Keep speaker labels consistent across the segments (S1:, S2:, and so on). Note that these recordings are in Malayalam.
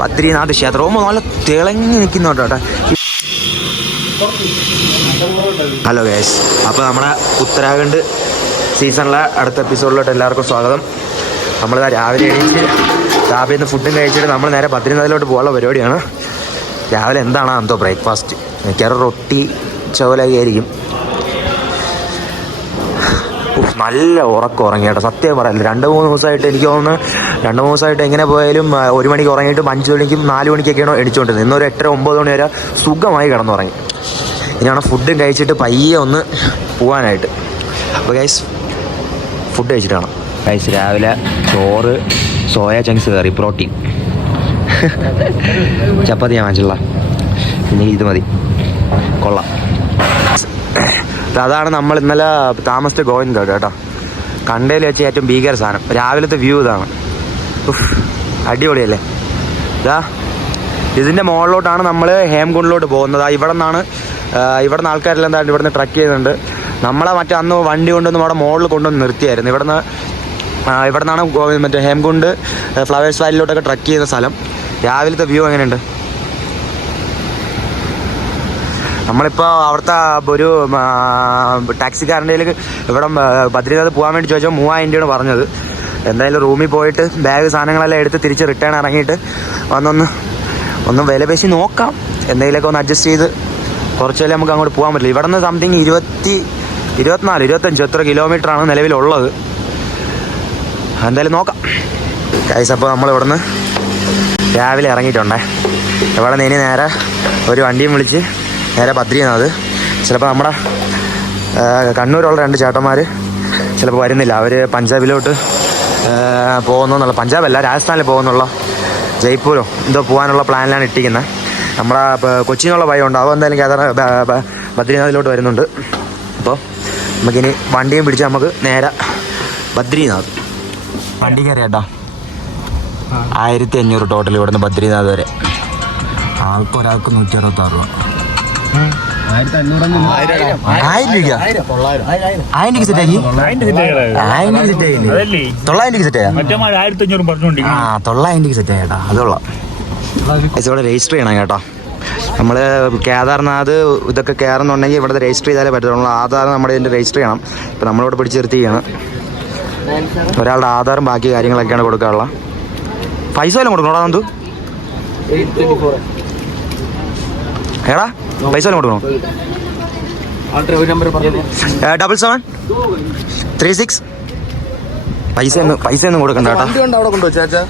S1: ബദ്രീനാഥ് ക്ഷേത്രം. ഓ നല്ല തിളങ്ങി നിൽക്കുന്നുണ്ട് കേട്ടോ. ഹലോ ഗേസ് അപ്പോൾ നമ്മുടെ ഉത്തരാഖണ്ഡ് സീസണിലെ അടുത്ത എപ്പിസോഡിലോട്ട് എല്ലാവർക്കും സ്വാഗതം. നമ്മൾ രാവിലെ എണീറ്റ് രാവിലെ നിന്ന് ഫുഡും കഴിച്ചിട്ട് നമ്മൾ നേരെ ബദ്രീനാഥിലോട്ട് പോകാനുള്ള പരിപാടിയാണ്. രാവിലെ എന്താണ് എന്തോ ബ്രേക്ക്ഫാസ്റ്റ് മിക്കവാറും റൊട്ടി ചോലൊക്കെ ആയിരിക്കും. നല്ല ഉറക്കം ഉറങ്ങി കേട്ടോ. സത്യം പറയല്ല രണ്ട് മൂന്ന് ദിവസമായിട്ട് എനിക്ക് തോന്നുന്നു രണ്ട് മൂന്ന് ദിവസമായിട്ട് എങ്ങനെ പോയാലും ഒരു മണിക്ക് ഉറങ്ങിയിട്ടും അഞ്ച് മണിക്കും നാല് മണിക്കൊക്കെയാണോ എണിച്ചുകൊണ്ടിരുന്നത് ഇന്നൊരു എട്ടര ഒമ്പത് മണി വരെ സുഖമായി കിടന്നുറങ്ങി. ഇനിയാണ് ഫുഡും കഴിച്ചിട്ട് പയ്യെ ഒന്ന് പോകാനായിട്ട് അപ്പോൾ ഗൈസ് ഫുഡ് കഴിച്ചിട്ടാണ് ഗൈസ് രാവിലെ ചോറ് സോയ ചങ്ക്സ് കറി പ്രോട്ടീൻ. ചപ്പാത്തി ഞാൻ വാങ്ങിച്ചുള്ള പിന്നെ ഇത് മതി. കൊള്ളാം. അതാണ് നമ്മൾ ഇന്നലെ താമസിച്ച ഗോവിന്ദ കേട്ടോ. കണ്ടയിൽ വെച്ച് ഏറ്റവും ഭീകര സാധനം. രാവിലത്തെ വ്യൂ ഇതാണ്. അടിപൊളിയല്ലേ? ഇതാ ഇതിന്റെ മുകളിലോട്ടാണ് നമ്മൾ ഹേംകുണ്ടിലോട്ട് പോകുന്നത്. ഇവിടെ നിന്നാണ് ഇവിടെ നിന്ന് ആൾക്കാരെല്ലാം എന്താ ഇവിടെ നിന്ന് ട്രക്ക് ചെയ്യുന്നുണ്ട്. നമ്മളെ മറ്റേ അന്ന് വണ്ടി കൊണ്ടുവന്ന് അവിടെ മുകളിൽ കൊണ്ടുവന്ന് നിർത്തിയായിരുന്നു. ഇവിടെ നിന്ന് ഇവിടെ നിന്നാണ് മറ്റേ ഹേംകുണ്ട് ഫ്ലവേഴ്സ് വാലിലോട്ടൊക്കെ ട്രക്ക് ചെയ്യുന്ന സ്ഥലം. രാവിലത്തെ വ്യൂ എങ്ങനെയുണ്ട്? നമ്മളിപ്പോൾ അവിടുത്തെ ഒരു ടാക്സിക്കാരന്റെ ഇവിടെ ബദ്രീനാഥ് പോകാൻ വേണ്ടി ചോദിച്ചാൽ മൂവായിരം രൂപയാണ് പറഞ്ഞത്. എന്തായാലും റൂമിൽ പോയിട്ട് ബാഗ് സാധനങ്ങളെല്ലാം എടുത്ത് തിരിച്ച് റിട്ടേൺ ഇറങ്ങിയിട്ട് വന്നൊന്ന് ഒന്ന് വില പേശി നോക്കാം. എന്തെങ്കിലുമൊക്കെ ഒന്ന് അഡ്ജസ്റ്റ് ചെയ്ത് കുറച്ചല്ലേ നമുക്ക് അങ്ങോട്ട് പോകാൻ പറ്റില്ല. ഇവിടെ നിന്ന് സംതിങ് ഇരുപത്തി ഇരുപത്തിനാല് ഇരുപത്തഞ്ച് എത്ര കിലോമീറ്ററാണ് നിലവിലുള്ളത്. എന്തായാലും നോക്കാം. കൈസ് അപ്പോൾ നമ്മൾ ഇവിടുന്ന് രാവിലെ ഇറങ്ങിയിട്ടുണ്ടേ. ഇവിടെ നിന്ന് ഇനി നേരെ ഒരു വണ്ടിയും വിളിച്ച് നേരെ ബദ്രീനാഥ് ചിലപ്പോൾ നമ്മുടെ കണ്ണൂരുള്ള രണ്ട് ചേട്ടന്മാർ ചിലപ്പോൾ വരുന്നില്ല. അവർ പഞ്ചാബിലോട്ട് പോകുന്നുള്ള പഞ്ചാബല്ല രാജസ്ഥാനിൽ പോകുന്നുള്ള ജയ്പൂരോ എന്തോ പോകാനുള്ള പ്ലാനിലാണ് ഇട്ടിരിക്കുന്നത് നമ്മുടെ കൊച്ചിന്നുള്ള കൊച്ചിയിൽ ഉണ്ട്. ഭയം ഉണ്ടാവും എന്തായാലും കേദാർ ബദ്രീനാഥിലോട്ട് വരുന്നുണ്ട്. അപ്പോൾ നമുക്കിനി വണ്ടിയും പിടിച്ച് നമുക്ക് നേരെ ബദ്രീനാഥ്. വണ്ടി കയറി കേട്ടോ ആയിരത്തി അഞ്ഞൂറ് ടോട്ടൽ ഇവിടുന്ന് ബദ്രീനാഥ് വരെ. ആൾക്കൊരാൾക്ക് നൂറ്റി അറുപത്താറ് അറുപത്തി രൂപ ആയിരം രൂപ. ആയിരം രൂപ രൂപ തൊള്ളായിരം രൂപ
S2: ആയിരത്തി
S1: ആ തൊള്ളായിരം രൂപ. അതുള്ള ഇവിടെ രജിസ്റ്റർ ചെയ്യണം കേട്ടോ. നമ്മൾ കേദാർനാഥ് ഇതൊക്കെ കയറുന്നുണ്ടെങ്കിൽ ഇവിടെ രജിസ്റ്റർ ചെയ്താലേ പറ്റുള്ളൂ നമ്മൾ ആധാർ നമ്മുടെ ഇതിന്റെ രജിസ്റ്റർ ചെയ്യണം. ഇപ്പം നമ്മളിവിടെ പിടിച്ച് നിർത്തിയാണ് ഒരാളുടെ ആധാറും ബാക്കി കാര്യങ്ങളൊക്കെയാണ് കൊടുക്കാനുള്ള പൈസ വല്ലതും കൊടുക്കണോടാ നന്ദു? ഏടാ പൈസ വല്ലതും കൊടുക്കണോ ഡബിൾ സെവൻ ത്രീ സിക്സ് പൈസ ഒന്നും പൈസ ഒന്നും കൊടുക്കണ്ട കേട്ടോ.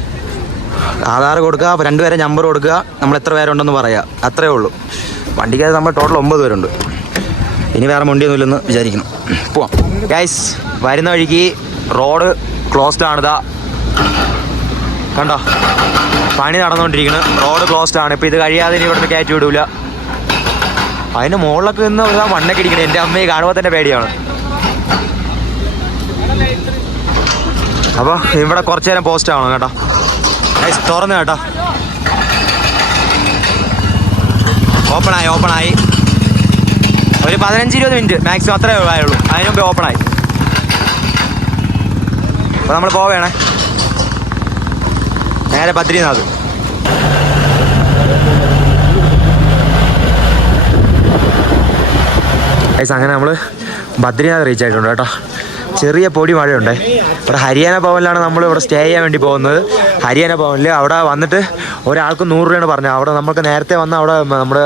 S1: ആധാർ കൊടുക്കുക രണ്ടുപേരെ നമ്പർ കൊടുക്കുക. നമ്മൾ എത്ര പേരുണ്ടെന്ന് പറയുക അത്രേ ഉള്ളൂ. വണ്ടിക്കകത്ത് നമ്മൾ ടോട്ടൽ ഒമ്പത് പേരുണ്ട്. ഇനി വേറെ വണ്ടിയൊന്നുമില്ലെന്ന് വിചാരിക്കുന്നു. പോവാം. ഗൈസ് വരുന്ന വഴിക്ക് റോഡ് ക്ലോസ്ഡ് ആണിതാ കണ്ടോ? പണി നടന്നുകൊണ്ടിരിക്കുന്നു. റോഡ് ക്ലോസ്ഡ് ആണ്. ഇപ്പോൾ ഇത് കഴിയാതെ ഇനി ഇവിടുന്ന് കയറ്റി വിടൂല. അതിന് മുകളിലൊക്കെ നിന്ന് ഒരു മണ്ണൊക്കെ ഇടിക്കണേ. എന്റെ അമ്മയെ കാണുമ്പോൾ തന്നെ പേടിയാണ്. അപ്പോൾ ഇവിടെ കുറച്ച് നേരം പോസ്റ്റ് ആവണം കേട്ടോ. തുറന്നു കേട്ടോ. ഓപ്പണായി ഓപ്പണായി ഒരു പതിനഞ്ച് ഇരുപത് മിനിറ്റ് മാക്സിമം അത്രേ ഉള്ളൂ അതിന് മുമ്പേ ഓപ്പണായി അപ്പോൾ നമ്മൾ പോവേണേ. നേരെ ബദ്രീനാഥ് ഗൈസ് അങ്ങനെ നമ്മൾ ബദ്രിനാഥ് റീച്ച് ആയിട്ടുണ്ട് കേട്ടോ. ചെറിയ പൊടി മഴയുണ്ട്. ഇവിടെ ഹരിയാന ഭവനിലാണ് നമ്മൾ ഇവിടെ സ്റ്റേ ചെയ്യാൻ വേണ്ടി പോകുന്നത്. ഹരിയാന ഭവനിൽ അവിടെ വന്നിട്ട് ഒരാൾക്ക് നൂറ് രൂപയാണ് പറഞ്ഞത്. അവിടെ നമുക്ക് നേരത്തെ വന്ന അവിടെ നമ്മുടെ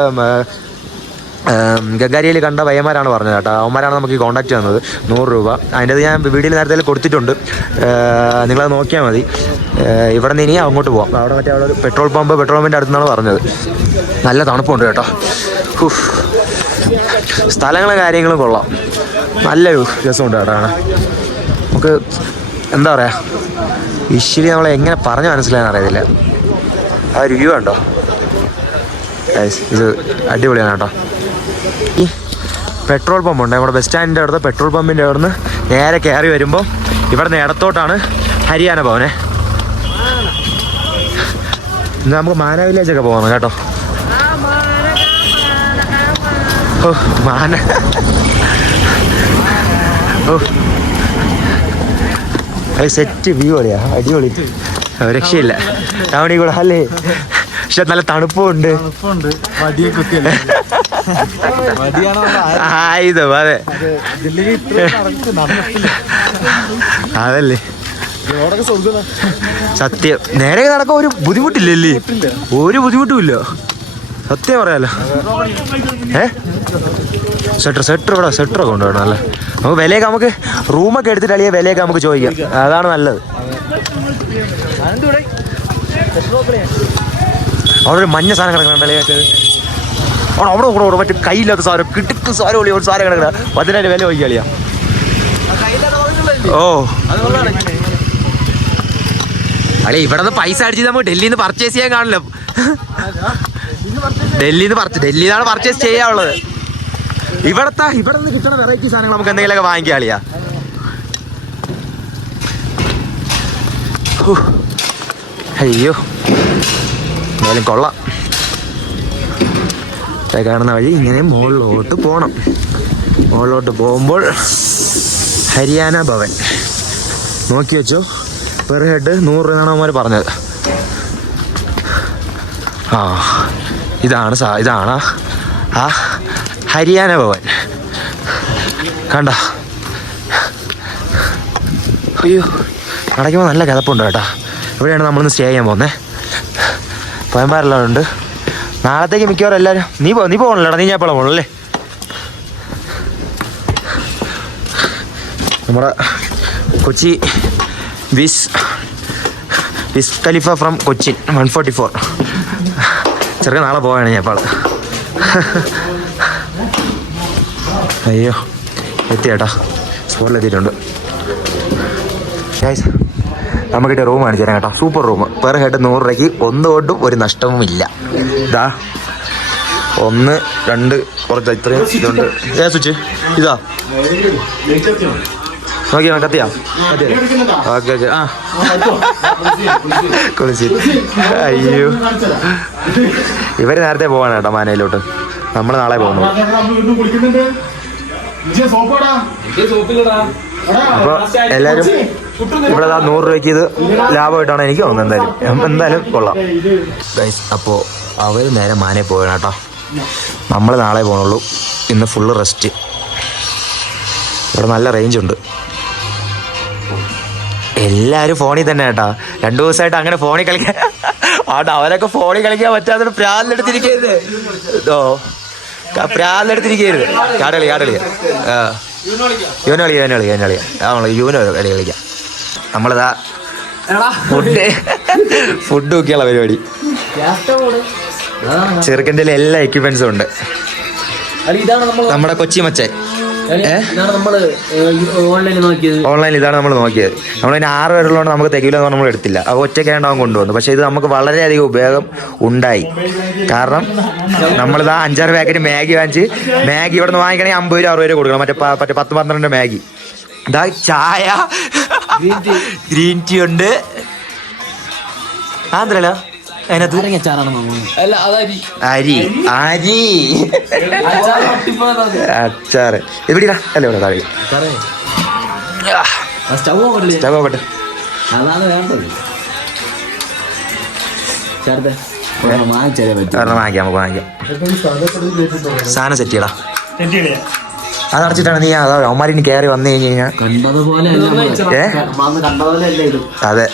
S1: ഗംഗാരിയിൽ കണ്ട പയ്യന്മാരാണ് പറഞ്ഞത് കേട്ടോ. അവന്മാരാണ് നമുക്ക് ഈ കോണ്ടാക്ട് തന്നത്. നൂറ് രൂപ. അതിന്റെ ഞാൻ വീഡിയോയിൽ നേരത്തെ കൊടുത്തിട്ടുണ്ട്. നിങ്ങളത് നോക്കിയാൽ മതി. ഇവിടെ നിന്ന് ഇനി അങ്ങോട്ട് പോകാം അവിടെ മറ്റേ അവിടെ പെട്രോൾ പമ്പ് പെട്രോൾ പമ്പിന്റെ അടുത്തുനിന്നാണ് പറഞ്ഞത്. നല്ല തണുപ്പുണ്ട് കേട്ടോ. സ്ഥലങ്ങളും കാര്യങ്ങളും കൊള്ളാം. നല്ലൊരു രസമുണ്ട് കേട്ടോ നമുക്ക് എന്താ പറയുക വിഷ്വലി നമ്മളെ എങ്ങനെ പറഞ്ഞു മനസ്സിലാകാൻ അറിയത്തില്ല. ആ ഒരു വ്യൂ ഉണ്ടോ ഇത് അടിപൊളിയാണ് കേട്ടോ. ഈ പെട്രോൾ പമ്പ് ഉണ്ട്. നമ്മുടെ ബസ് സ്റ്റാൻഡിന്റെ അവിടുത്തെ പെട്രോൾ പമ്പിന്റെ അവിടുന്ന് നേരെ കയറി വരുമ്പോൾ ഇവിടുന്ന് ഇടത്തോട്ടാണ് ഹരിയാന ഭവനെ. നമുക്ക് മാന വില്ലേജൊക്കെ പോകണം കേട്ടോ. ഓ മാന ഓ സെറ്റ് വ്യൂ അടിയാ അടിപൊളി. രക്ഷയില്ല. ടൗണിൽ കൂടെ അല്ലേ? പക്ഷെ നല്ല തണുപ്പും ഉണ്ട്
S2: തണുപ്പുണ്ട്
S1: ആയുധം അതെ അതല്ലേ.
S2: ഇവിടൊക്കെ
S1: സത്യം. നേരെ നടക്കാൻ ഒരു ബുദ്ധിമുട്ടില്ലല്ലേ? ഒരു ബുദ്ധിമുട്ടുമില്ല. സത്യം പറയാലോ. ഏ? സെറ്റർ സെറ്റർ ഇവിടെ സെറ്റർ ഒക്കെ കൊണ്ടുവരണം അല്ലേ? നമുക്ക് വിലയൊക്കെ നമുക്ക് റൂമൊക്കെ എടുത്തിട്ട് അളിയ വിലയൊക്കെ നമുക്ക് ചോദിക്കാം. അതാണ് നല്ലത്. അവിടെ ഒരു മഞ്ഞ സാധനം കിടക്കണം വിലയായിട്ട് അവിടെ അവിടെ കൂടെ മറ്റേ കയ്യില്ലാത്ത സാധനം കിട്ടുക്ക് സാധനം ഒളി ഒരു സാധനം കിടക്കണം പതിനായിരം വില ചോദിക്കുക അളിയാ. ഓ. അല്ലെ ഇവിടെ നിന്ന് പൈസ അടിച്ച് നമുക്ക് ഡൽഹിയിൽ നിന്ന് പർച്ചേസ് ചെയ്യാൻ കാണില്ല. ഡൽഹിയിൽ നിന്ന് ഡൽഹിയിലാണ് പർച്ചേസ് ചെയ്യാനുള്ളത്. ഇവിടത്തെ ഇവിടെ നിന്ന് കിട്ടുന്ന വെറൈറ്റി സാധനങ്ങൾ നമുക്ക് എന്തെങ്കിലുമൊക്കെ വാങ്ങിക്കാം അളിയാ. ഹൂ. അയ്യോ. എന്തായാലും കൊള്ളാം. കാണുന്ന വഴി ഇങ്ങനെ മുകളിലോട്ട് പോകണം മുകളിലോട്ട് പോകുമ്പോൾ ഹരിയാന ഭവൻ. നോക്കി വെച്ചോ. പെർ ഹെഡ് നൂറ് രൂപയാണ് അവന്മാർ പറഞ്ഞത്. ആ. ഇതാണ് സാ ഇതാണ് ആ ഹരിയാന ഭവൻ. കണ്ട? അയ്യോ അടയ്ക്കുമ്പോൾ നല്ല കിതപ്പുണ്ട് കേട്ടോ. ഇവിടെയാണ് നമ്മളിന്ന് സ്റ്റേ ചെയ്യാൻ പോകുന്നത് പയന്മാരെല്ലാം ഉണ്ട് നാളത്തേക്ക് മിക്കവാറും എല്ലാവരും നീ പോ നീ പോകണല്ലോടാ നീ ഞാൻ പോകണം പോകണല്ലേ നമ്മുടെ Kochi Wiz Wiz Khalifa from Cochin one forty four ചെറുക്കൻ നാളെ പോവാണ് ഞാൻ അയ്യോ എത്തി ചേട്ടാ സ്പോട്ടിലെത്തിയിട്ടുണ്ട് നമുക്കിട്ട് റൂം ആണ് ചേരാൻ കേട്ടോ. സൂപ്പർ റൂം പെർ ഹെഡ് നൂറ് രൂപയ്ക്ക് ഒന്നുകൊണ്ടും ഒരു നഷ്ടവും ഇല്ല. ഇതാ. ഒന്ന് രണ്ട് കുറച്ച് ഇത്രയും ഇതുണ്ട്. ഏ സ്വിച്ച്. ഇതാ. നോക്കിയാ കത്തിയാ ഓക്കെ ഓക്കെ ആ കുളിച്ച് അയ്യോ ഇവർ നേരത്തെ പോവാണ് കേട്ടോ മാനയിലോട്ട് നമ്മൾ നാളെ പോകുന്നു അപ്പോൾ എല്ലാവരും ഇവിടെ ദാ നൂറ് രൂപയ്ക്ക് ഇത് ലാഭമായിട്ടാണ് എനിക്ക് തോന്നുന്നത് എന്തായാലും. എന്തായാലും കൊള്ളാം. ഗൈസ് അപ്പോൾ അവർ നേരെ മാനയിൽ പോവുകയാണ് കേട്ടോ. നമ്മൾ നാളെ പോകണുള്ളൂ ഇന്ന് ഫുള്ള് റെസ്റ്റ് ഇവിടെ നല്ല റേഞ്ച് ഉണ്ട്. എല്ലാവരും ഫോണിൽ തന്നെ കേട്ടാ. രണ്ടു ദിവസമായിട്ട് അങ്ങനെ ഫോണിൽ കളിക്കാൻ ആട്ടോ അവരൊക്കെ ഫോണിൽ കളിക്കാൻ പറ്റാതെ പ്രാന്തെടുത്തിരിക്കരുത് ഓ പ്രാന്തെടുത്തിരിക്കരുത് കാടളി കാടളി ആ. യൂനോ കളി യൂനോ കളിക്കാം യൂനോ കളിക്കാം നമ്മൾ യൂനോ കളി കളിക്കാം. നമ്മളിതാ ഫുഡ് ഫുഡ് നോക്കിയുള്ള പരിപാടി. ചെറുക്കന്റെ എല്ലാ എക്യുപ്മെന്റ്സും ഉണ്ട്. നമ്മുടെ കൊച്ചി
S3: നമ്മൾ ഓൺലൈനിൽ
S1: ഇതാണ് നമ്മൾ നോക്കിയത്. നമ്മളതിന് ആറ് പേരുള്ളതുകൊണ്ട് നമുക്ക് തികയില്ല എന്ന് നമ്മൾ എടുത്തില്ല. അത് ഒറ്റയ്ക്കാണ്ടാവും കൊണ്ടുവന്നു പക്ഷേ ഇത് നമുക്ക് വളരെയധികം ഉപയോഗം ഉണ്ടായി. കാരണം നമ്മളിതാ അഞ്ചാറ് പാക്കറ്റ് മാഗി വാങ്ങിച്ച് മാഗി ഇവിടെ നിന്ന് വാങ്ങിക്കണമെങ്കിൽ അമ്പത് രൂപ അറുപത് രൂപ കൊടുക്കണം. മറ്റേ മറ്റേ പത്ത് പന്ത്രണ്ട് മാഗി. ഇതാ ചായ. ഗ്രീൻ ടീ ഉണ്ട്. ആ എന്തല്ലോ അതിനകത്ത്
S3: അല്ല അതരി.
S1: അരി. അരി. അച്ചാറ് എവിടെയാ അല്ല ഇവിടെ താഴെ.
S3: സ്റ്റവ്
S1: ആവട്ടെ സാധനം സെറ്റ് ചെയ്യടാ. അത് അടച്ചിട്ടാണ് നീ അതാ അവന്മാരിനി കയറി വന്നു കഴിഞ്ഞ് കഴിഞ്ഞാൽ അതെ.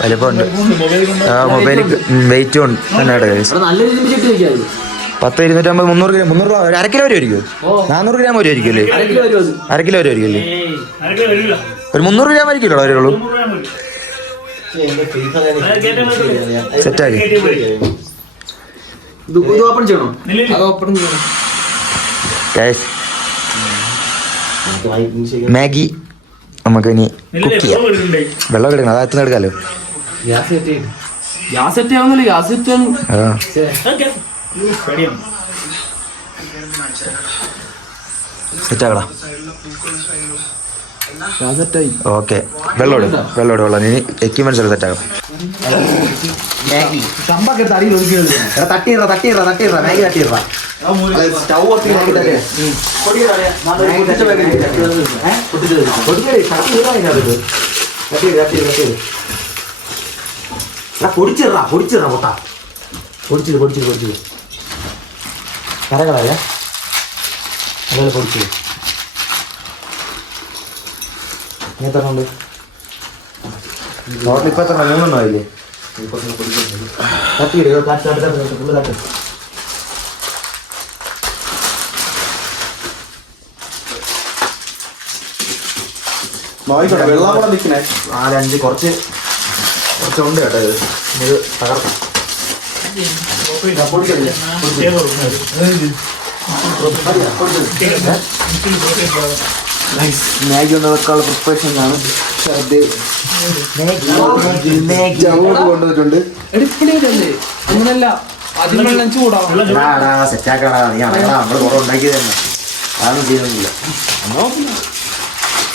S3: വലിപ്പമുണ്ട്
S1: ആ മൊബൈൽ വെയിറ്റും ഉണ്ട്. പത്ത് ഇരുന്നൂറ്റമ്പത് മുന്നൂറ് ഗ്രാം മുന്നൂറ് രൂപ അര കിലോ വരുമായിരിക്കും നാനൂറ് ഗ്രാം വരുമായിരിക്കും അല്ലേ?
S3: അര കിലോ
S1: കിലോ വരുമായിരിക്കും അല്ലേ ഒരു മുന്നൂറ് ഗ്രാം ആയിരിക്കില്ലോ വരുള്ളൂ സെറ്റാക്കി
S3: ഓപ്പൺ ചെയ്യണോ? ഓപ്പൺ ചെയ്യണം.
S1: മാഗി. നമുക്ക് ഇനി കുക്ക് ചെയ്യാം. വെള്ളം എടുക്കണം. അതായത് എടുക്കാമല്ലോ സെറ്റാക്കടാ ഓക്കെ വെള്ളോട് വെള്ളോട് വെള്ളം ഇനി എക്യുപ്മെന്റ്സ് ഒക്കെ സെറ്റാക്കാം തട്ടിയിട തട്ടിയിട തട്ടിയിട മാഗി തട്ടിയിട സ്റ്റൗ ഒക്കെ പൊടിച്ചിടാ പൊടിച്ചിടാ പൊട്ട പൊടിച്ചിട് പൊടിച്ചിട് പൊടിച്ചിട് കരകളല്ലേ നല്ല പൊടിച്ചിത് നീ എത്ര ഉണ്ട് എത്ര മൂന്നെണ്ണോ ഇല്ലേ തട്ടിയിടുക തട്ട് തട്ട് തട്ട് തട്ട് ഫുള്ള് തട്ട്
S2: നോയിക്കോട്ടെ വെള്ളം കൂടെ നിൽക്കണേ.
S1: നാലഞ്ച് കുറച്ച് കുറച്ചുണ്ട് കേട്ടോ ഇത്. ഇത് തകർക്കാം. മാഗി ഉണ്ടാക്കാനുള്ള പ്രിപ്പറേഷനിലാണ്
S2: അങ്ങോട്ട് കൊണ്ടുവന്നിട്ടുണ്ട്.
S3: അങ്ങനല്ല.
S1: സെറ്റാക്കടാ നീ അറിയണ നമ്മൾ കുറെ ഉണ്ടാക്കിയതന്നെ അതൊന്നും ചെയ്യുന്നില്ല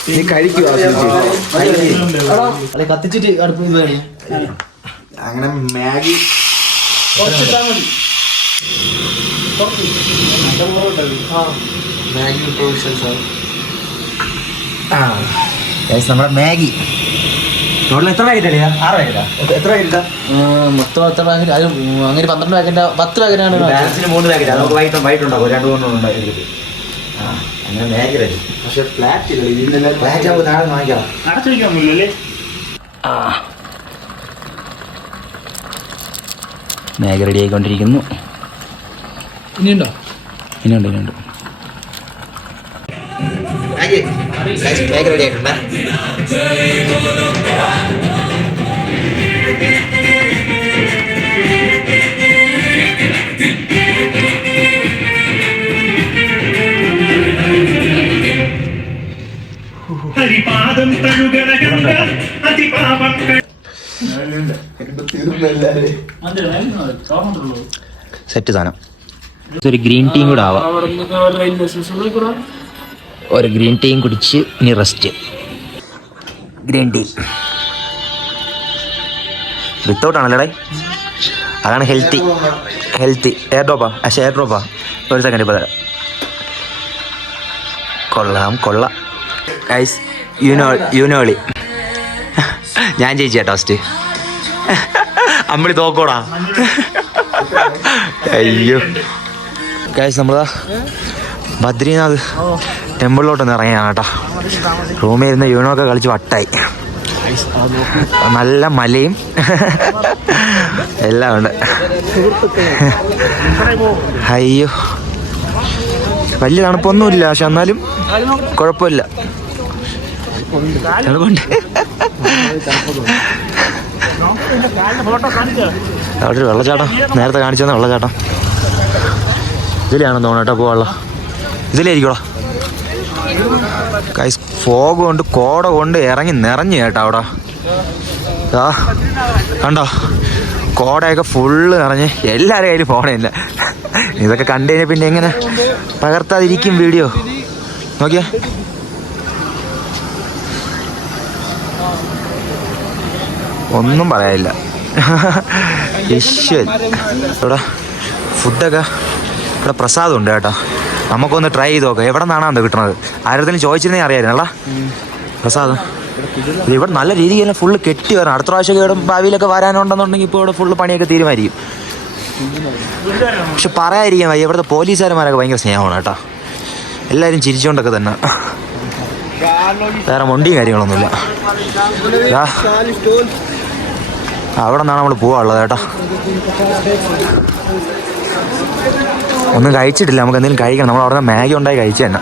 S2: നീ കഴിക്കുക
S1: അല്ലെ കത്തിച്ചിട്ട് അടുപ്പ് അങ്ങനെ മാഗി. പ്രൊവിഷൻസ് ആ. നമ്മുടെ മാഗി. ടോട്ടൽ എത്ര പാക്കറ്റ് ആറ് പാക്കറ്റാ എത്ര പാക്കറ്റാ
S4: മൊത്തം എത്ര പാക്കറ്റ് അത് അങ്ങനെ പന്ത്രണ്ട് പാക്കറ്റ് പത്ത് പാക്കറ്റാണ്
S1: ആണ് മൂന്ന് പാക്കറ്റ് നമുക്ക് വൈകിട്ട് വൈകിട്ടുണ്ടാവും രണ്ട് മൂന്നെണ്ണം ഉണ്ടാക്കി അങ്ങനെ മേഖല.
S2: പക്ഷെ ഫ്ലാറ്റ് ഇല്ല ഇതിന്റെ
S1: ഫ്ലാറ്റ് നമുക്ക് നാളെ വാങ്ങിക്കാം.
S4: മേഘ റെഡി ആയിക്കൊണ്ടിരിക്കുന്നു.
S3: ഇനിയുണ്ടോ?
S4: ഇനിയുണ്ട് ഇനിയുണ്ട്.
S1: മേഘ റെഡി ആയിട്ടുണ്ടേ.
S4: സെറ്റ് സാധനം. ഒരു ഗ്രീൻ ടീയും കൂടെ ആവാം. ഒരു ഗ്രീൻ ടീയും കുടിച്ച് ഇനി റെസ്റ്റ് ഗ്രീൻ ടീ
S1: വിത്തൗട്ട് ആണല്ലേ അതാണ് ഹെൽത്തി ഹെൽത്തി എയർ ഡ്രോപ്പാ പക്ഷേ എയർ ഡ്രോപ്പാ ഒരു സെക്കൻഡ് ഇപ്പോൾ തരാം. കൊള്ളാം കൊള്ളാം. ഐസ് യുനോ യൂനോളി ഞാൻ ചേച്ചിയാ ടോസ്റ്റ് അമ്മളി തോക്കോടാ. അയ്യോ. ഗൈസ് നമ്മളതാ ബദ്രീനാഥ് ടെമ്പിളിലോട്ടൊന്ന് ഇറങ്ങിയാണ് കേട്ടോ. റൂമിൽ ഇരുന്ന് യൂണോ ഒക്കെ കളിച്ച് വട്ടായി. നല്ല മലയും എല്ലാം ഉണ്ട്. അയ്യോ. വലിയ തണുപ്പൊന്നുമില്ല പക്ഷെ എന്നാലും കുഴപ്പമില്ല. തണുപ്പുണ്ട് അവിടെ ഒരു വെള്ളച്ചാട്ടം. നേരത്തെ കാണിച്ചു തന്ന വെള്ളച്ചാട്ടം. ഇതിലാണെന്ന് തോന്നുന്നു കേട്ടോ പോവാനുള്ള. ഇതിലായിരിക്കോളാം കൈസ് ഫോഗ് കൊണ്ട് കോട കൊണ്ട് ഇറങ്ങി നിറഞ്ഞു കേട്ടോ അവിടെ. ആ കണ്ടോ? കോടയൊക്കെ ഫുള്ള് നിറഞ്ഞ്. എല്ലാവരുടെ കയ്യിലും ഫോണില്ല ഇതൊക്കെ കണ്ടു കഴിഞ്ഞാൽ പിന്നെ എങ്ങനെ പകർത്താതിരിക്കും വീഡിയോ നോക്കിയേ. ഒന്നും പറയാനില്ല. ഈശ്വൻ ഇവിടെ ഫുഡൊക്കെ ഇവിടെ പ്രസാദം ഉണ്ട് കേട്ടോ. നമുക്കൊന്ന് ട്രൈ ചെയ്ത് നോക്കാം. എവിടെ നിന്നാണ് അത് കിട്ടുന്നത് ആരെങ്കിലും ചോദിച്ചിരുന്നേ അറിയായിരുന്നല്ല പ്രസാദം. ഇവിടെ നല്ല രീതിയിൽ തന്നെ ഫുള്ള് കെട്ടി വരണം. അടുത്ത പ്രാവശ്യം ഇവിടെ ഭാവിയിലൊക്കെ വരാനുണ്ടെന്നുണ്ടെങ്കിൽ ഇപ്പോൾ ഇവിടെ ഫുള്ള് പണിയൊക്കെ തീരുമാനിക്കും. പക്ഷെ പറയാതിരിക്കാൻ വയ്യ. ഇവിടുത്തെ പോലീസുകാരന്മാരൊക്കെ ഭയങ്കര സ്നേഹമാണ് കേട്ടോ. എല്ലാവരും ചിരിച്ചുകൊണ്ടൊക്കെ തന്നെ. വേറെ മൊണ്ടിയും കാര്യങ്ങളൊന്നുമില്ല. അവിടെ നിന്നാണ് നമ്മൾ പോവാനുള്ളത് കേട്ടോ. ഒന്നും കഴിച്ചിട്ടില്ല നമുക്ക് എന്തെങ്കിലും കഴിക്കണം. നമ്മൾ അവിടെ നിന്ന് മാഗി ഉണ്ടായി കഴിച്ചു തന്നെ.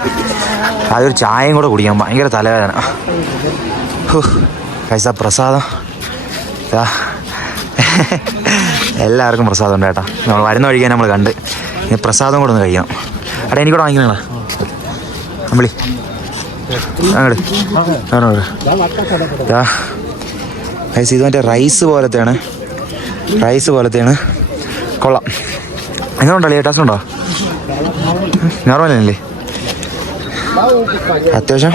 S1: അതൊരു ചായയും കൂടെ കുടിക്കാം ഭയങ്കര തലവേദന. കഴിച്ച പ്രസാദം. എല്ലാവർക്കും പ്രസാദം ഉണ്ട് കേട്ടോ. നമ്മൾ വരുന്ന വഴിക്കാൻ നമ്മൾ കണ്ട്. ഇനി പ്രസാദം കൂടെ ഒന്ന് കഴിക്കണം. എടാ എനിക്കൂടെ വാങ്ങിക്കണ അമ്പിളി. അങ്ങോട്ട് പൈസ ഇത് മറ്റേ റൈസ് പോലത്തെയാണ്. റൈസ് പോലത്തെയാണ്. കൊള്ളാം. എങ്ങനെ ഉണ്ടല്ലേ ടേസ്റ്റ് ഉണ്ടോ? നോർമൽ അല്ലേ അത്യാവശ്യം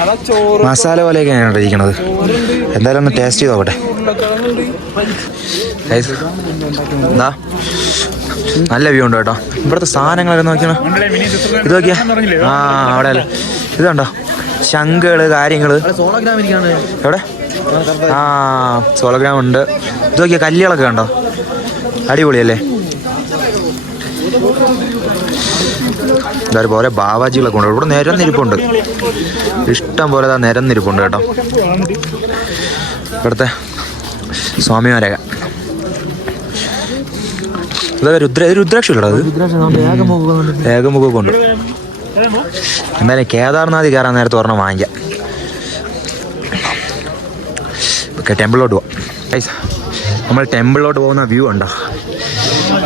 S1: മസാല പോലെയൊക്കെയാണ് ഇരിക്കണത്. എന്തായാലും ഒന്ന് ടേസ്റ്റ് ചെയ്ത് നോക്കട്ടെ. എന്താ നല്ല വ്യൂ ഉണ്ട് കേട്ടോ. ഇവിടുത്തെ സാധനങ്ങളൊക്കെ നോക്കിയാണ് ഇത് നോക്കിയാ? ആ അവിടെ ഇതുണ്ടോ ശങ്കുകൾ കാര്യങ്ങൾ. എവിടെ? ആ സോളോഗ്രാം ഉണ്ട്. ഇത് നോക്കിയാ കല്ലുകളൊക്കെ ഉണ്ടോ അടിപൊളിയല്ലേ? എന്തായാലും പോലെ ബാവാജികളൊക്കെ ഉണ്ട്. ഇവിടെ നിരന്നിരിപ്പുണ്ട്. ഇഷ്ടം പോലെ ഇതാ നിരന്നിരിപ്പുണ്ട് കേട്ടോ. ഇവിടുത്തെ സ്വാമിമാരൊക്കെ. ഇതാ രുദ്ര ഇത് രുദ്രാക്ഷ ഇല്ലടാ അത് ഏകമുഖമൊക്കെ ഉണ്ട് എന്തായാലും കേദാർനാഥ് കയറാൻ നേരത്തെ ഒരെണ്ണം വാങ്ങിക്കാം. ഓക്കെ ടെമ്പിളിലോട്ട് പോവാം. Guys, നമ്മൾ ടെമ്പിളിലോട്ട് പോകുന്ന വ്യൂ ഉണ്ടോ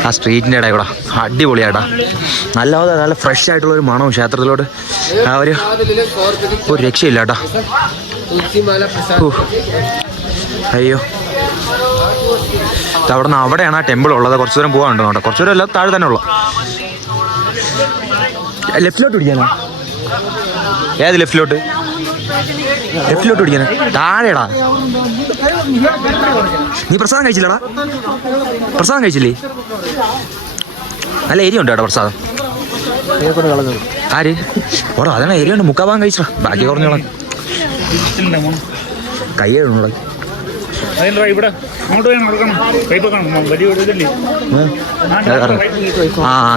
S1: ആ സ്ട്രീറ്റിന്റെ ഇടയിൽ കൂടെ. അടിപൊളിയാട്ടാ നല്ല നല്ല ഫ്രഷ് ആയിട്ടുള്ള ഒരു മണവും ക്ഷേത്രത്തിലോട്ട്. ആ ഒരു ഒരു രക്ഷയില്ല കേട്ടോ. അയ്യോ. അവിടെ നിന്ന് അവിടെയാണ് ആ ടെമ്പിൾ ഉള്ളത്. കുറച്ച് ദൂരം പോകാനുണ്ട് കേട്ടോ കുറച്ച് ദൂരം അല്ല താഴെ തന്നെ ഉള്ളു. ലെഫ്റ്റിലോട്ട് പിടിക്കാനോ? ഏത് ലെഫ്റ്റിലോട്ട് ലെഫ്റ്റിലോട്ട് പിടിക്കാനോ? താഴെടാ. നീ പ്രസാദം കഴിച്ചില്ലടാ? പ്രസാദം കഴിച്ചില്ലേ? നല്ല ഏരിയ ഉണ്ട് കേട്ടോ പ്രസാദം. ആര്? ഓടാ അതാണ് ഏരിയ ഉണ്ട് മുക്കാഭാഗം കഴിച്ചാ. ബാക്കി കുറഞ്ഞോളാം. കൈ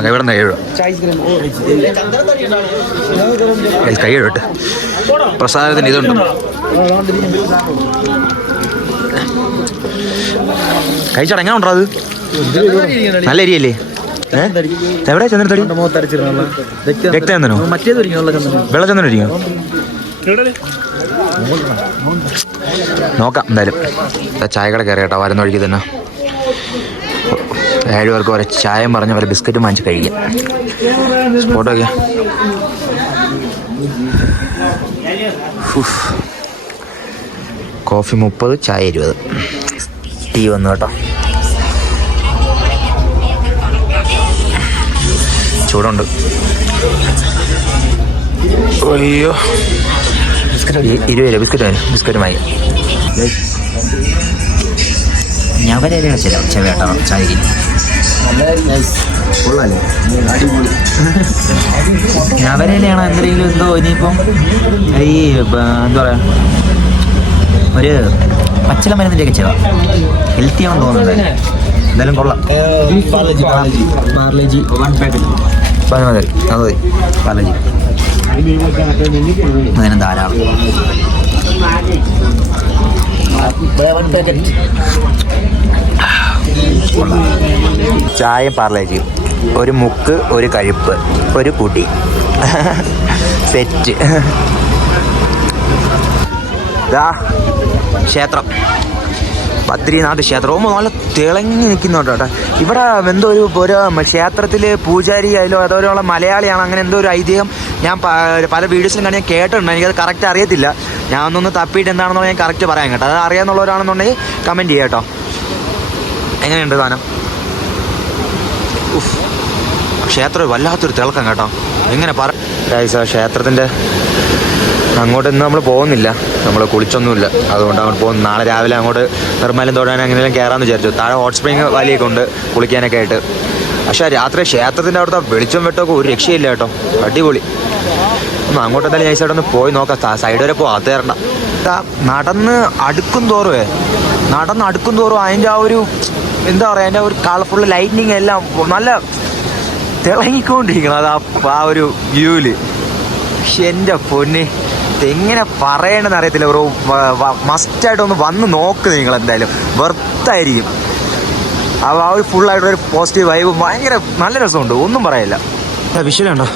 S1: കൈ വിടണ്ട കൈ വിടും. പ്രസാദത്തിന് ഇതുണ്ട്. കഴിച്ചട എങ്ങനെ ഉണ്ടോ അത്? നല്ല ഏരിയല്ലേ ഏ? എവിടെ ചന്ദ്രത്തടി രക്തചന്ദനോ? വെള്ളചന്ദ്രൻ ഇരിക്കും നോക്കാം എന്തായാലും. ചായ കട കയറി കേട്ടോ വരുന്ന വഴിക്ക് തന്നെ. ഏഴ് പേർക്ക് വരെ ചായയും പറഞ്ഞ് വരെ ബിസ്ക്കറ്റും വാങ്ങിച്ച് കഴിക്കാം. ഫോട്ടോ ഉഫ്. കോഫി മുപ്പത് ചായ ഇരുപത്. ടീ വന്നു കേട്ടോ. ചൂടുണ്ട്. അയ്യോ. ഇരുപത് രൂപ ബിസ്ക്കറ്റ് വരും ബിസ്ക്കറ്റ് ഞാൻ വരെ ചില ചെവേട്ടോ ചായ ഞാൻ വരെയാണ് എന്തെങ്കിലും എന്തോ ഇനിയിപ്പം ഈ എന്താ പറയാ? ഒരു പച്ചില മരുന്നിന്റെയൊക്കെ ചെയ്ത ചെയ്താ ഹെൽത്തി ആണെന്ന് തോന്നുന്നുണ്ട്. എന്തായാലും കൊള്ളാം. പാർലേജി. വൺ പാക്കറ്റ് മതി മതി അത് മതി. പാർലേജി അതിന് ധാരാളം. ചായ പാർലേജി. ഒരു മുക്ക് ഒരു കഴിപ്പ് ഒരു കുടി. സെറ്റ്. ദാ ക്ഷേത്രം. ബദ്രീനാഥ് ക്ഷേത്രം. നല്ല തിളങ്ങി നിൽക്കുന്നുണ്ട് കേട്ടോ. ഇവിടെ എന്തോ ഒരു ഒരു ക്ഷേത്രത്തിൽ പൂജാരി അതിലോ അതോലുള്ള മലയാളിയാണ്. അങ്ങനെ എന്തോ ഒരു ഐതിഹ്യം ഞാൻ പല വീഡിയോസിലും കണ്ട് ഞാൻ കേട്ടിട്ടുണ്ട്. എനിക്കത് കറക്റ്റ് അറിയത്തില്ല. ഞാൻ ഒന്നൊന്ന് തപ്പിയിട്ട് എന്താണെന്നുള്ള ഞാൻ കറക്റ്റ് പറയാൻ കേട്ടോ. അത് അറിയാന്നുള്ളവരാണെന്നുണ്ടെങ്കിൽ കമന്റ് ചെയ്യാം കേട്ടോ. എങ്ങനെയുണ്ട് സാധനം. ക്ഷേത്രം വല്ലാത്തൊരു തിളക്കം കേട്ടോ. എങ്ങനെ പറ ക്ഷേത്രത്തിന്റെ അങ്ങോട്ട് ഇന്ന് നമ്മൾ പോകുന്നില്ല. നമ്മൾ കുളിച്ചൊന്നുമില്ല. അതുകൊണ്ട് അങ്ങോട്ട് പോകുന്നു. നാളെ രാവിലെ അങ്ങോട്ട് നിർമ്മലം തൊടാൻ അങ്ങനെയെല്ലാം കയറാമെന്ന് വിചാരിച്ചു. താഴെ ഹോട്ട് സ്പ്രിങ് വലിയൊക്കെ ഉണ്ട് കുളിക്കാനൊക്കെ ആയിട്ട്. പക്ഷേ രാത്രി ക്ഷേത്രത്തിന്റെ അവിടുത്തെ വെളിച്ചം വെട്ടമൊക്കെ ഒരു രക്ഷയില്ല കേട്ടോ. അടിപൊളി. ഒന്ന് അങ്ങോട്ട് എന്തായാലും ഞാൻ ഒന്ന് പോയി നോക്കാം. സൈഡ് വരെ പോകാം അത് നടന്ന് അടുക്കും തോറുമേ നടന്ന് അടുക്കും തോറും അതിന്റെ ആ ഒരു എന്താ പറയുക അതിന്റെ ഒരു കളർഫുൾ ലൈറ്റിനിങ് എല്ലാം നല്ല തിളങ്ങിക്കൊണ്ടിരിക്കണം. അത് ആ ഒരു വ്യൂവിൽ പക്ഷെ എന്റെ പൊന്ന്. എങ്ങനെ പറയണമെന്ന് അറിയത്തില്ല. ബ്രോ മസ്റ്റായിട്ട് ഒന്ന് വന്ന് നോക്ക് നിങ്ങൾ എന്തായാലും. വെർത്തായിരിക്കും ആ ഒരു ഫുള്ളായിട്ട് ഒരു പോസിറ്റീവ് വൈബ് ഭയങ്കര നല്ല രസമുണ്ട്. ഒന്നും പറയില്ല. വിഷയമുണ്ടോ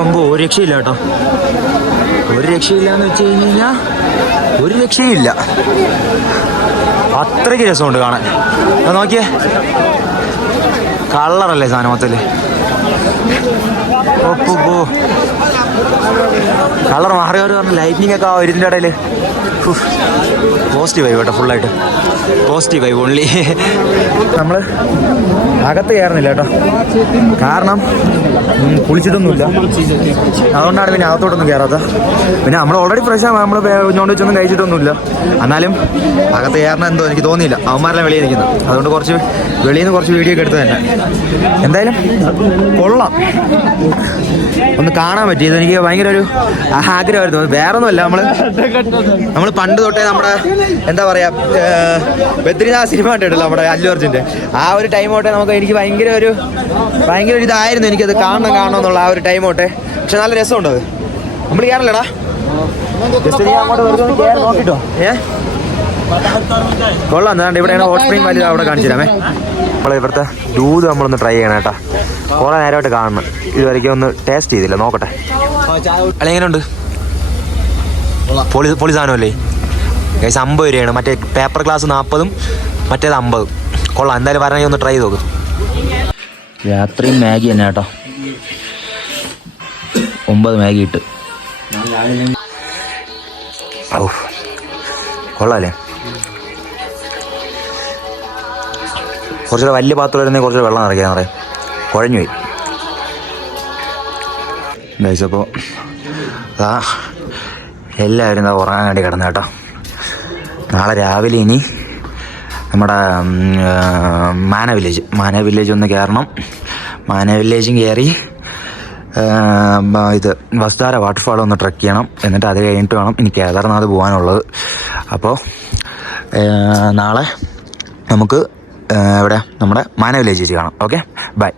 S1: അമ്പോ ഒരു രക്ഷയില്ല കേട്ടോ. ഒരു രക്ഷയില്ല എന്ന് വെച്ച് കഴിഞ്ഞ് കഴിഞ്ഞാൽ ഒരു രക്ഷയില്ല. അത്രയ്ക്ക് രസമുണ്ട് കാണാൻ. നോക്കിയേ. കളറല്ലേ സാധനം മൊത്തത്തിൽ. മാറി മാറി പറഞ്ഞ ലൈറ്റിംഗ് ഒക്കെ ആ ഇതിന്റെ ഇടയിൽ പോസിറ്റീവ് വൈബ് കേട്ടോ ഫുള്ളായിട്ട് പോസിറ്റീവ് വൈബ് ഓൺലി നമ്മൾ അകത്ത് കയറുന്നില്ല കേട്ടോ. കാരണം കുളിച്ചിട്ടൊന്നുമില്ല. അതുകൊണ്ടാണ് പിന്നെ അകത്തോട്ടൊന്നും കയറാത്ത. പിന്നെ നമ്മൾ ഓൾറെഡി ഫ്രഷ് ഫ്രഷാണ് നമ്മൾ നോൺ വെജ് ഒന്നും കഴിച്ചിട്ടൊന്നുമില്ല. എന്നാലും അകത്ത് കയറണം എന്തോ എനിക്ക് തോന്നിയില്ല. അവന്മാരെല്ലാം വെളിയിൽ നിൽക്കുന്നത് അതുകൊണ്ട് കുറച്ച് വെളിയിൽ നിന്ന് കുറച്ച് വീഡിയോ ഒക്കെ എടുത്തു തന്നെ. എന്തായാലും കൊള്ളാം. ഒന്ന് കാണാൻ പറ്റി. ഇതെനിക്ക് ഭയങ്കര ഒരു ആഗ്രഹമായിരുന്നു. വേറെ ഒന്നുമല്ല നമ്മൾ നമ്മൾ പണ്ട് തൊട്ടേ നമ്മുടെ എന്താ പറയാ ഏർ, ബദ്രിനാഥ് സിനിമ കണ്ടിട്ടല്ലോ നമ്മുടെ അല്ലു അർജുന്റെ. ആ ഒരു ടൈം തൊട്ടേ നമുക്ക് എനിക്ക് ഭയങ്കര ഒരു ഭയങ്കര ഒരു ഇതായിരുന്നു എനിക്കത് കാണണം കാണണം എന്നുള്ള ആ ഒരു ടൈം തൊട്ടേ. പക്ഷെ നല്ല രസമുണ്ട് അത്. നമ്മൾ കയറല്ലടാ ജസ്റ്റ് നീ അങ്ങോട്ട് വെറുതെ നോക്കിട്ടോ. ഏ? കൊള്ളാം. എന്നാണ്ട് ഇവിടെയാണ് ഹോട്ട് സ്പ്രിംഗ് വാലി അവിടെ കാണിച്ചിരാമേ നമ്മളെ നമ്മൾ ഇവിടുത്തെ ദൂത് നമ്മളൊന്ന് ട്രൈ ചെയ്യണം കേട്ടാ. കുറേ നേരമായിട്ട് കാണണം. ഇതുവരെയ്ക്കും ഒന്ന് ടേസ്റ്റ് ചെയ്തില്ല. നോക്കട്ടെ. അല്ല എങ്ങനെയുണ്ട്? പൊളി പൊളി സാധനമല്ലേ? ഗൈസ് അമ്പത് രൂപയാണ്. മറ്റേ പേപ്പർ ഗ്ലാസ് നാൽപ്പതും മറ്റേത് അമ്പത്. കൊള്ളാം. എന്തായാലും വരണമെങ്കിൽ ഒന്ന് ട്രൈ ചെയ്ത് നോക്ക്.
S4: രാത്രി മാഗി തന്നെ കേട്ടോ. ഒമ്പത് മാഗി ഇട്ട്.
S1: ഔ. കൊള്ളാല്ലേ? കുറച്ചുകൂടെ വലിയ പാത്രം വരുന്നേ കുറച്ച് വെള്ളം നിറയ്ക്കാൻ പറയാം. കുഴഞ്ഞു പോയി ഗൈസ് അപ്പോൾ അതാ എല്ലാവരും എന്താ ഉറങ്ങാൻ വേണ്ടി കിടന്നു കേട്ടോ. നാളെ രാവിലെ ഇനി നമ്മുടെ മാന വില്ലേജ്. മാന വില്ലേജ് ഒന്ന് കയറണം. മാന വില്ലേജും കയറി ഇത് വസ്താര വാട്ടർഫാൾ ഒന്ന് ട്രക്ക് ചെയ്യണം. എന്നിട്ട് അത് കഴിഞ്ഞിട്ട് വേണം ഇനി കേദാർനാഥ് പോകാനുള്ളത് അപ്പോൾ നാളെ നമുക്ക് എവിടെ നമ്മുടെ മാന വില്ലേജ് കാണാം. ഓക്കെ? ബൈ.